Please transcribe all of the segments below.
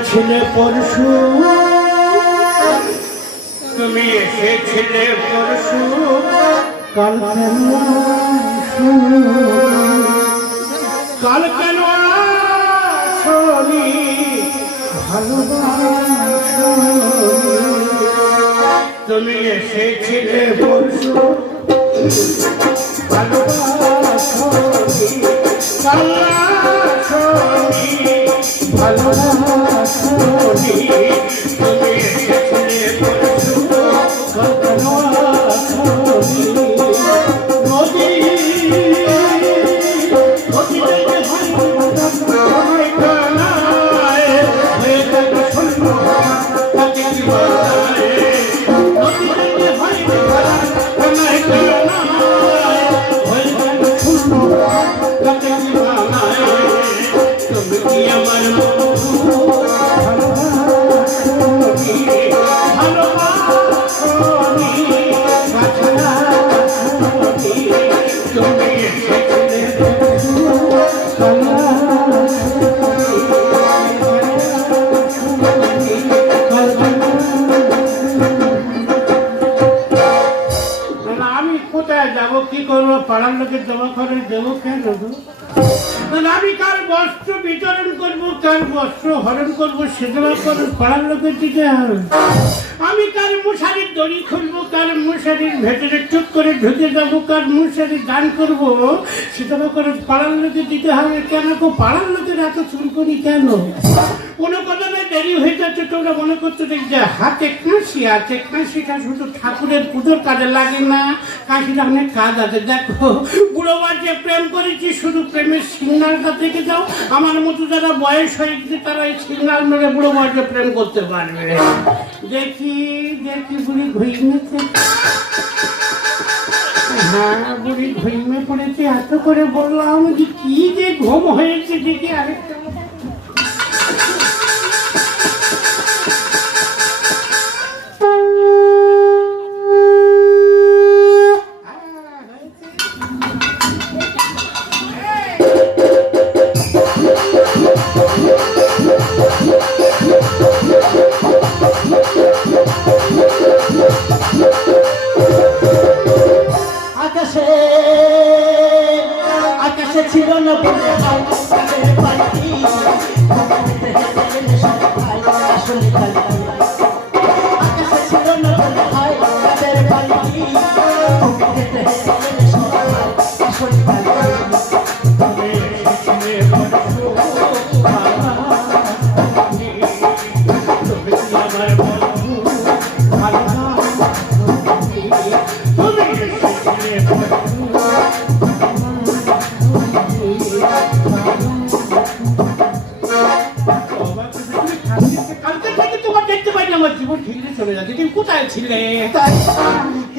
এসেছিলে পরশু তুমি এসেছিলে পরশু কাল কেন? কাল কেন? তুমি এসেছিলে পরশু ভালোবাসোনি কাল Thank কোথায় যাব কি করব পাড়ার লোকের জমা করে দেবো কেন? আমি কার বস্ত্র বিতরণ করব কার বস্ত্র হরণ করব করব পাড়ার লোকের দিকে। আমি কার মশারির দড়ি খুলবো কার মশারির ভেতরে চুপ করে ঢুকে যাব কার মশারি গান করব। সেজমা করে পাড়ার লোকের দিতে হবে কেন গো? পাড়ার লোকের এত চুলকনি কেন? কোনো কথা না দেরি হয়ে যাচ্ছে, তোমরা মনে করছ যে যে হাতে কাশি আছে কাশিটা শুধু ঠাকুরের পুজোর কাজে লাগে না, কাশিটা অনেক কাজ আছে। দেখো, বুড়ো বাচ্চা প্রেম করেছি, শুধু প্রেমের সিগনালটা থেকে যাও। আমার মতো যারা বয়স হয়ে গেছে, তারা এই সিগনাল মেরে বুড়ো বয়সে প্রেম করতে পারবে। দেখি দেখি বুড়ি ঘুইমেছে হ্যাঁ বুড়ি ঘুইমে পড়েছে। এত করে বললাম যে কি যে ঘুম হয়েছে, দেখি আরেকটা ছিল না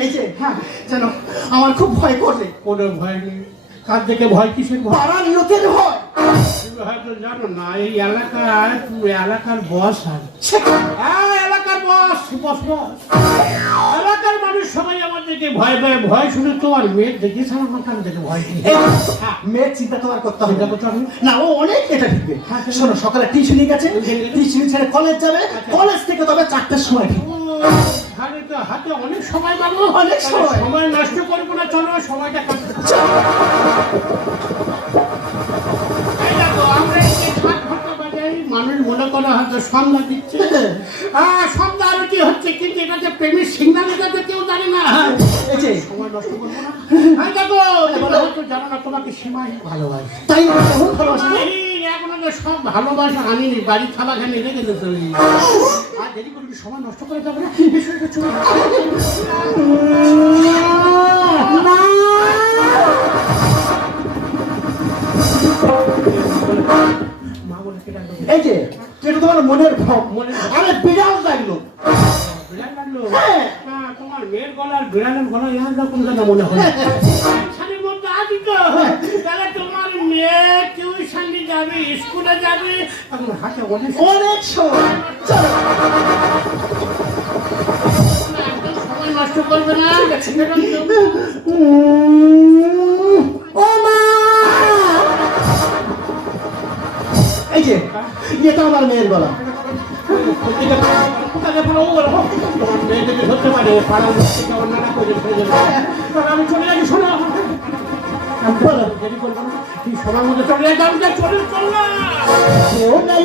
এই যে হ্যাঁ যেন আমার খুব ভয় করলে কোনো ভয় নেই। কার দেখে ভয় কিসের ভয়? পাড়ার লোকের ভয়। তুমি হয়তো জানো না এই এলাকায় তুমি এলাকার বস আর। হ্যাঁ এলাকার বস বস বস। এলাকার মানুষ সবাই আমার দেখে ভয় ভয় ভয় শুনে তোমার মেয়ের দেখে ছাড়া আমার দেখে ভয় মেয়ের চিন্তা তোমার করতে হবে চিন্তা করতে হবে না? ও অনেক এটা ঠিকবে হ্যাঁ, হ্যাঁ। শোনো সকালে টিউশনি গেছে। টিউশনি ছেড়ে কলেজ যাবে। কলেজ থেকে তবে চারটার সময়। তাহলে তো হাতে অনেক সময় পাবো অনেক সময়। সময় নষ্ট করব না চলো সময়টা মানুষ মনে করা হয়তো সন্ধ্যা দিচ্ছে। হ্যাঁ সন্ধ্যা আরতি হচ্ছে কিন্তু এটা যে প্রেমের সিগনাল এটা তো কেউ জানে না। সময় নষ্ট করব না। দেখো জানো না তোমাকে সীমাই ভালোবাসি। তাই ভালোবাসা। এই, সব ভালোবাসা আনিনি বাড়ি খাবার খানি রেখে দিতে চলে আর দেরি করবি সময় নষ্ট করে যাবে না এসো, এসো, চলো। মা বলে কে ডাকলো? এই যে এটা তোমার মনের ভাব। আরে বিড়াল লাগল বিড়াল ডাকলো? হ্যাঁ। হ্যাঁ, তোমার মেয়ের গলার বিড়ালের গলা একরকম যেন মনে হয় মধ্যে তো তাহলে তোমার মেয়ে যাবে স্কুলে যাবে? হাতে অনেক অনেক সময়। চলো। নষ্ট করবে না। ও মা! এই যে এটা আমার মেয়ের গলা। যাবে তখন আমি চলে যাই শোনো। বলো। তুই সবার মধ্যে চলে যাও যাই, চলে চল না কেউ নাই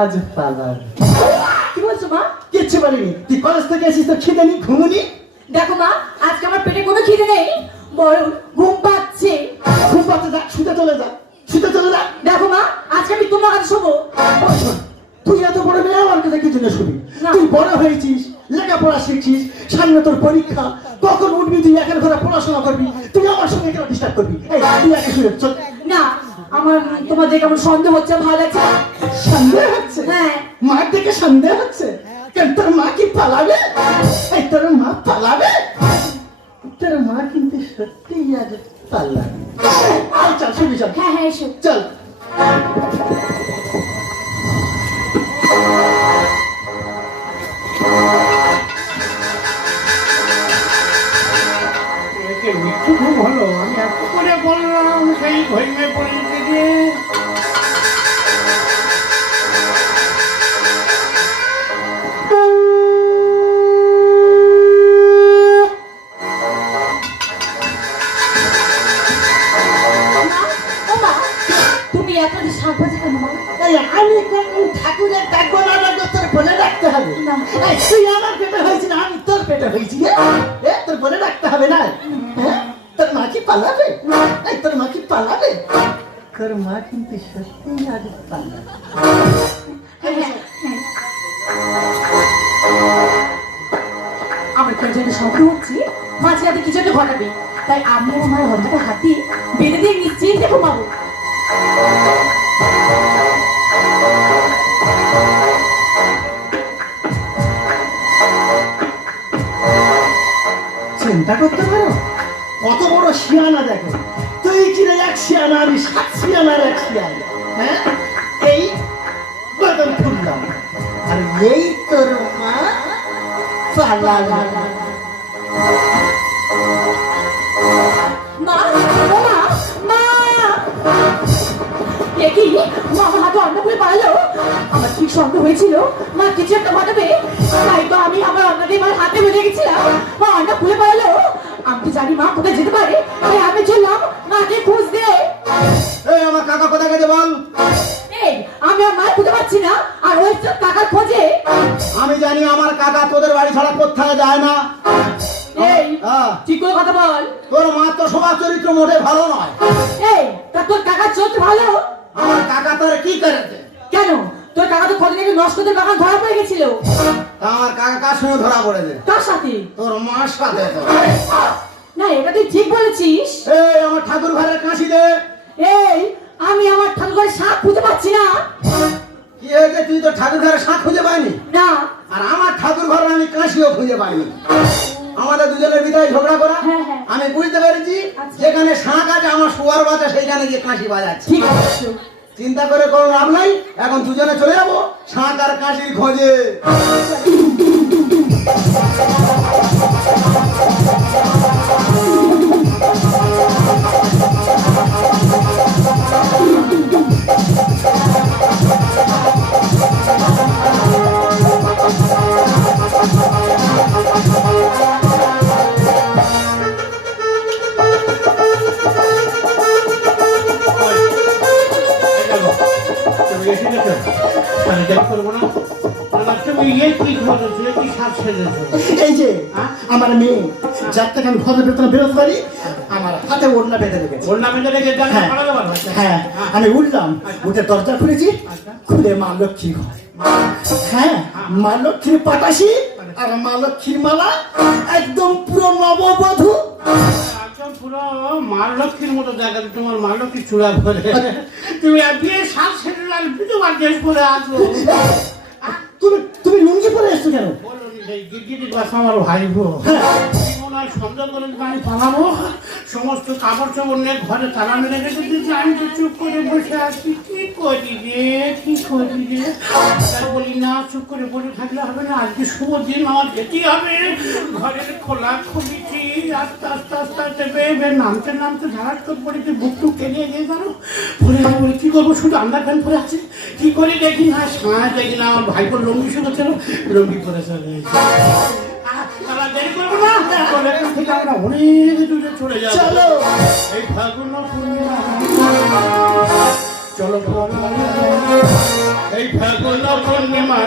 আজ পালাবে কি বলছো মা? কিচ্ছু বলিনি। তুই কলেজ থেকে এসিস তো খিদে নি ঘুমুনি দেখো মা আজকে আমার পেটে কোনো খিদে নেই বরং ঘুম পাচ্ছে। ঘুম পাতে যা শুতে চলে যা শুতে চলে যা। দেখো মা আজকে আমি তোমার কাছে শোবো। তুই এত বড় মেয়ে আমার কাছে কি জন্য শুবি। তুই বড় হয়েছিস লেখাপড়া শিখছিস সামনে তোর পরীক্ষা। কখন উঠবি তুই একের ঘরে পড়াশোনা করবি? তুই আমার সঙ্গে কেন ডিস্টার্ব করবি? এই তুই একে শুয়ে চল। না আমার তোমার যে কেমন সন্দেহ হচ্ছে? ভালো লাগছে? সন্দেহ হচ্ছে? হ্যাঁ। মার থেকে সন্দেহ হচ্ছে? কেন তোর মা কি পালাবে? এই তোর মা পালাবে? তোর মা কিন্তু সত্যি আজ পালাবে। চল শুবি চল। হ্যাঁ হ্যাঁ এসো। চল। খুব হলো আমি এত করে বললাম সেই ভেঙে পড়েছে যে আমার চিন্তা করতে পারো? কত বড় শিয়ানা দেখো। তুই কিনে এক শিয়ানা আমি, সাত শিয়ানার এক শিয়ানা হ্যাঁ? এই তোর মা পালালাম মা মা মা মা আমার ঠিক সন্দেহ হয়েছিল? মা কিছু একটা ঘটাবে তাই তো আমি আমার অন্নকে আমার হাতে বেঁধে গেছিলাম। মা অন্ন খুলে পারল আমি তো জানি মা কোথায় যেতে পারে। তাই আমি চললাম মাকে খুঁজতে এই আমার কাকা কোথায় গেছে বল? আমি আর মায়ের খুঁজে পাচ্ছি না। আর ওই তো টাকার খোঁজে আমি জানি আমার কাকা তোদের বাড়ি ছাড়া কোথায় যায় না। এই হ্যাঁ। ঠিক করে কথা বল। তোর মা তো সবার চরিত্র মোটে ভালো নয়। এই তা তোর কাকার চোখ ভালো? আমার কাকা তোর কি করেছে? কেন? তোর কাকা তো খোঁজ নাকি নষ্টদের বাগান ধরা পড়ে গেছিল। তা আমার কাকা কার সঙ্গে ধরা পড়েছে। কার সাথে? তোর মার সাথে তো। না এটা তুই ঠিক বলেছিস। এই আমার ঠাকুর ঘরের কাশি দে এই তুই তো ঠাকুর ঘরে শাঁখ খুঁজে পাইনি? না। আর আমার ঠাকুর ঘরে আমি কাশিও খুঁজে পাইনি। আমাদের দুজনের ভিতরে ঝগড়া করা। হ্যাঁ, হ্যাঁ। আমি বুঝতে পেরেছি আচ্ছা। যেখানে শাঁখ আছে আমার শোয়ার বাজা সেইখানে গিয়ে কাশি বাজাচ্ছি। চিন্তা করে কোনো লাভ নাই এখন দুজনে চলে যাব শাঁখ আর কাশির খোঁজে। এই যে হ্যাঁ? আমার মেয়ে যার থেকে আমি ঘরের বেরোতে পারি আমার হাতে ওড়না বেঁধে রেখেছে। ওর নামে রেখে জানা হ্যাঁ। দেবার হ্যাঁ আমি উঠলাম উঠে দরজা খুলেছি খুলে মা লক্ষ্মী ঘর। হ্যাঁ মা লক্ষ্মীর পাটাশি আর মা লক্ষ্মীর মালা একদম পুরো নববধূ। একদম পুরো মার লক্ষ্মীর মতো জায়গা তোমার মার লক্ষ্মী চূড়া ভরে তুমি বিয়ে সাজ সেজে আর বিধবার ড্রেস পরে আসো তুমি তুমি লুঙ্গি পরে এসছো কেন? আমার ভাই সমস্ত কাপড় নিয়ে ঘরে মেরে রেখে দিয়েছি। আমি তো চুপ করে বসে আছি। কি করি রে? কি করি রে? বলি না, চুপ করে বসে থাকলে হবে না। আজকে শুভ দিন, আমার যেতেই হবে। ঘরের খোলা খুলেছি আস্তে আস্তে আস্তে পড়েছি বুক টুক করব? শুধু প্যান্ট পরে কি করে দেখি না? দেখি না, আমার ভাইপোর লঙ্গি শুনেছিল লঙ্গি করে চলে অনেক দূরে চলে যাব। চলো। এই ফাগুন পূর্ণিমা। চলো এই ফাগুন পূর্ণিমা।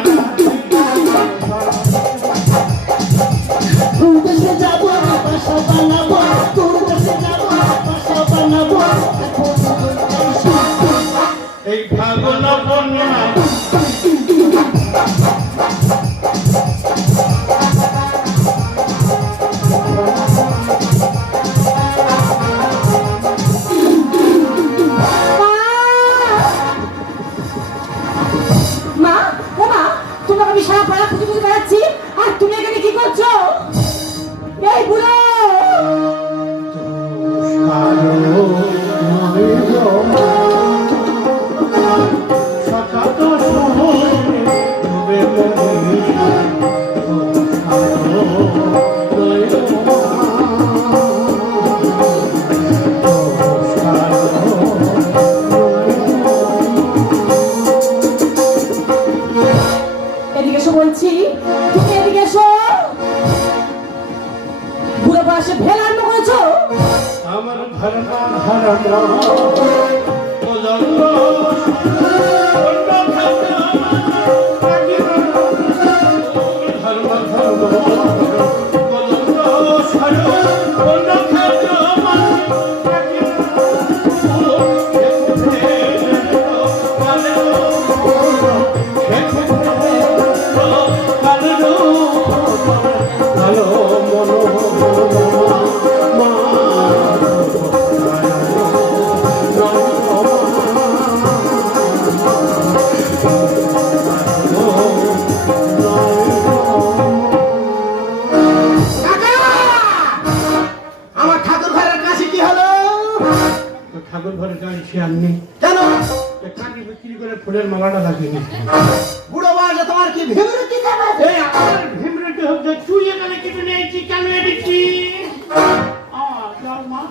শিয়ার নেই। কেন বিক্রি করে ফুলের মালাটা লাগিয়ে নিয়েছি বুড়ো বয়সে তোমার কি ভেবে কি খাবে এই আমার ভীমরেটি হচ্ছে তুই এখানে কিছু নিয়েছি কেন এনেছি মা,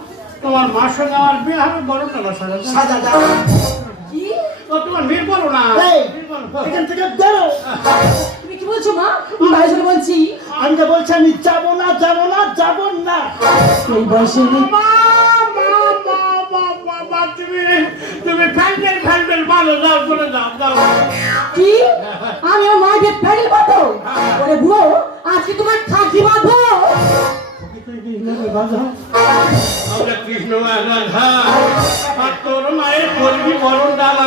তোমার মার সঙ্গে আমার বিয়ে হবে বড় টাকা সাজা সাজা যা কি? ও তোমার বলো না। এখান থেকে বেরো। তুমি কি বলছো মা? ভাই বলছি। আমি তো বলছি আমি যাব না যাব না যাব না। এই বয়সে তুমি প্যান্ডেল ফ্যান্ডেল ভালো যাও চলে যাও যাও কি? আমি আমার মায়ের প্যাডেল বাঁধো ওরে বুড়ো আজকে তোমার খাসি বাঁধো আমরা কৃষ্ণ রাধা আর তোর মায়ের করবি বরণ ডালা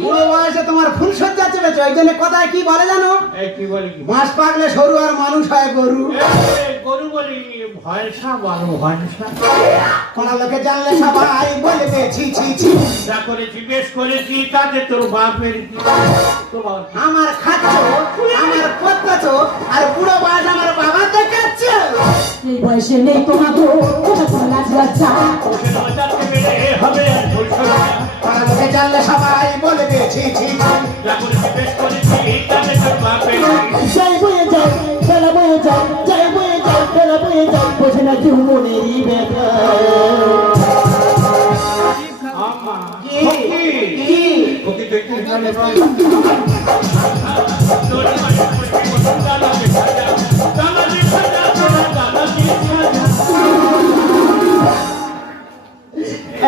বুড়ো বয়সে তোমার ফুল সজ্জা চেপেছো এই জন্য কথায় কি বলে জানো? কি বলে মাছ পাকলে সরু আর মানুষ হয় গরু। গরু বলি ভয়সা বলো ভয়সা? কোন লোকে জানলে সবাই বলবে ছি ছি ছি। যা করেছি বেশ করেছি তাতে তোর বাপের? আমার খাচ্ছ আমার পত্তাছ আর বুড়ো বয়স আমার বাবা দেখাচ্ছে। এই বয়সে নেই যাচ্ছে হবে লোকে জানলে সবাই বলবে ছি ছি যাই বয়ে খেলা বয়ে বয়ে খেলা বয়ে বোঝে না কেউ মনেরই ব্যথা।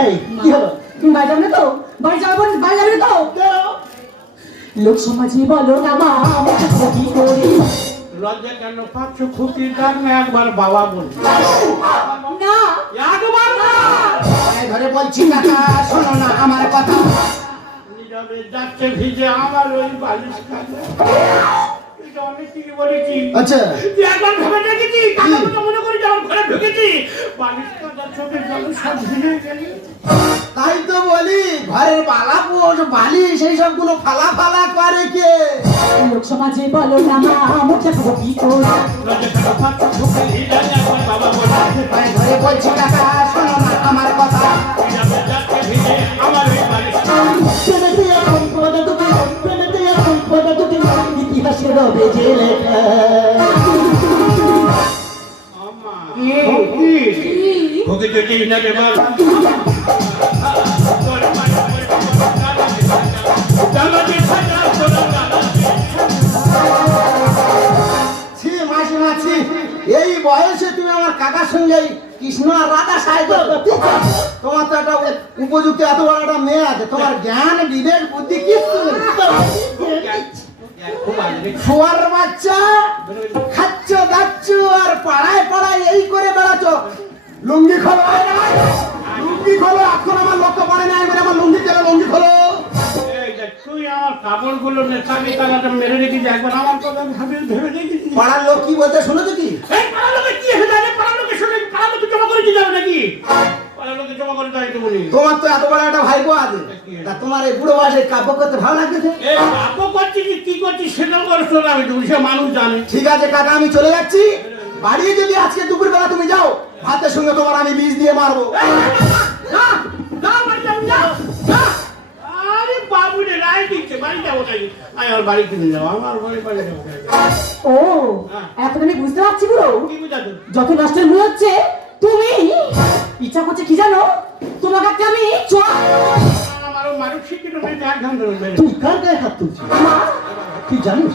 এই কি হলো? তুমি না তো? বাড়ি যাব বাড়ি যাবে তো। লোক সমাজে বলো না মা আমাকে কি করে? লজ্জা কেন পাচ্ছ? খুকি ডাক না একবার বাবা বল না একবার না। ধরে বলছি কাকা শোনো না আমার কথা। নীরবে যাচ্ছে ভিজে আমার ওই বালিশ আচ্ছা। একবার ভেবে দেখেছি কাকা তো মনে করি যে ঘরে ঢুকেছি? তাই তো বলি ঘরের বালা পোষ বালি সেই সবগুলো ফালা ফালা করে কে? লোক সমাজে বলো না মা আমাকে কি করে লজ্জা কেন পাচ্ছ খুকি ডাক না একবার বাবা বল। এই ধরে বলছি কাকা শোনো না আমার কথা। আমার দাদা দেখা যা এই বয়সে তুমি আমার কাকার সঙ্গে কৃষ্ণ আর রাধা সাহেব তোমার তো একটা উপযুক্ত এত বড় একটা মেয়ে আছে। তোমার জ্ঞান বিবেক বুদ্ধি কিছু শোয়ার বাচ্চা খাচ্ছ দাচ্ছ আর পাড়ায় পাড়ায় এই করে বেড়াচ্ছ। লুঙ্গি খোলো লুঙ্গি খোলো এখন আমার লক্ষ্য পড়ে নাই বলে আমার লুঙ্গি চলো লুঙ্গি খোলো? পাড়ার লোক কি বলতে শুনেছো কি? তোমার তো এত বড় একটা তোমার এই বুড়ো বয়সে কাব্য করতে ভালো লাগতেছে? এই আপু করছিস কি কি করছিস সেটাও করছ না আমি সে মানুষ জানে। ঠিক আছে কাকা আমি চলে যাচ্ছি। বাড়ি যদি আজকে দুপুর বেলা তুমি যাও ভাতের সঙ্গে তোমার আমি বীজ দিয়ে মারবো। না না বাড়ি না না। আরে বাবু রে রায় দিচ্ছে বাড়ি যাব তাই আমি আমার বাড়ি কিনে যাব আমার বাড়ি বাড়ি যাব ও এখন আমি বুঝতে পারছি পুরো যত নষ্টের মনে হচ্ছে তুমি ইচ্ছা করছে কি জানো? তোমাকে আমি চোখ তুই কার গায়ে হাত তুলছিস? তুই জানিস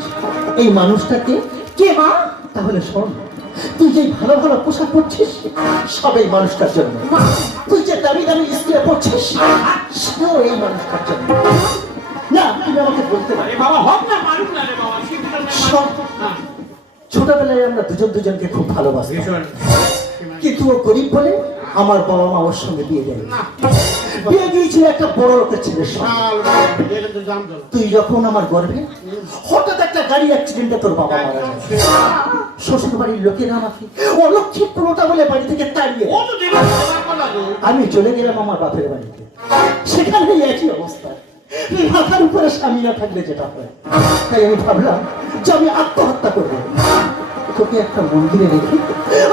এই মানুষটাকে কে মা? তাহলে শোন তুই যে ভালো ভালো পোশাক পরছিস সব এই মানুষটার জন্য। তুই যে দামি দামি স্কুলে পড়ছিস সেও এই মানুষটার জন্য। না তুমি আমাকে বলতে পারি বাবা হোক না মানুষ না রে বাবা সব ছোটবেলায় আমরা দুজন দুজনকে খুব ভালোবাসি কিন্তু ও গরিব বলে আমার বাবা মা ওর সঙ্গে বিয়ে দেয় না। বিয়ে দিয়েছিল একটা বড় লোকের ছেলের সঙ্গে শাল দেখে তো। জানতো তুই যখন আমার গর্ভে হঠাৎ একটা গাড়ি অ্যাক্সিডেন্টে তোর বাবা মারা যায় শ্বশুর বাড়ির লোকেরা আমাকে অলক্ষিত পুরোটা বলে বাড়ি থেকে তাড়িয়ে আমি চলে গেলাম আমার বাপের বাড়িতে। সেখানে একই অবস্থা। মাথার উপরে স্বামী না থাকলে যেটা হয়। তাই আমি ভাবলাম যে আমি আত্মহত্যা করব। তোকে একটা মন্দিরে রেখে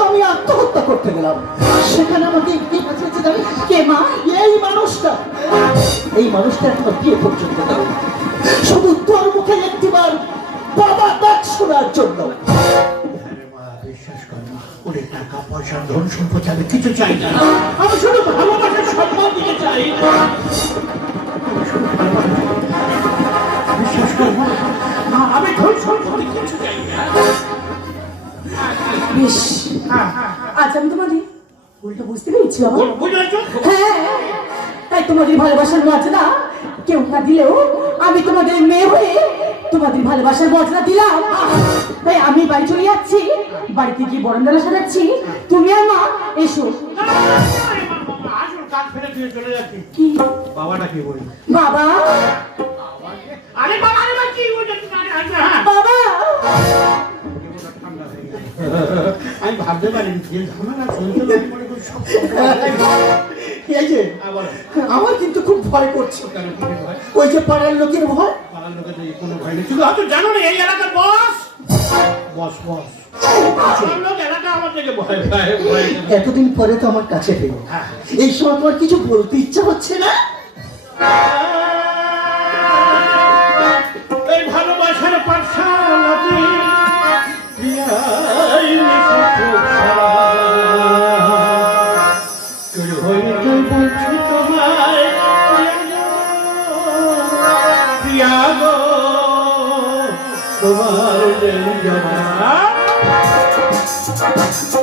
আমি আত্মহত্যা করতে গেলাম। সেখানে আমাকে কি বাঁচিয়েছে জানিস কে মা? এই মানুষটা। এই মানুষটা এখনও বিয়ে পর্যন্ত শুধু তোর মুখে একটিবার বাবা ডাক শোনার জন্য। কর টাকা পয়সা ধন সম্পত্তি আমি কিছু চাই না। আমি শুধু ভালোবাসার সম্মান দিতে চাই। বিশ্বাস আমি ধন সম্পত্তি কিছু চাই না। বেশ। হ্যাঁ, হ্যাঁ, আজ আমি তোমাদের উল্টো বুঝতে পেরেছি বাবা? হ্যাঁ তাই তোমাদের ভালোবাসার মর্যাদা কেউ না দিলেও আমি তোমাদের মেয়ে হয়ে তোমাদের ভালোবাসার মর্যাদা দিলাম। তাই আমি বাড়ি চলে যাচ্ছি বাড়িতে গিয়ে বরণডালা সাজাচ্ছি। তুমি আর মা এসো। বাবা, বাবা আরে বাবা? আমি ভাবতে পারিনি যে ঝামেলা চলতে হ্যাঁ, আমার কিন্তু খুব ভয় করছে। ওই যে পাড়ার লোকের ভয়। পাড়ার লোকের কোনো ভয় নেই। হয়তো জানো না এই এলাকার বস বস বস এতদিন পরে তো আমার কাছে পেল হ্যাঁ। এই সময় তোমার কিছু বলতে ইচ্ছা হচ্ছে না? ভালোবাসার যেই জমা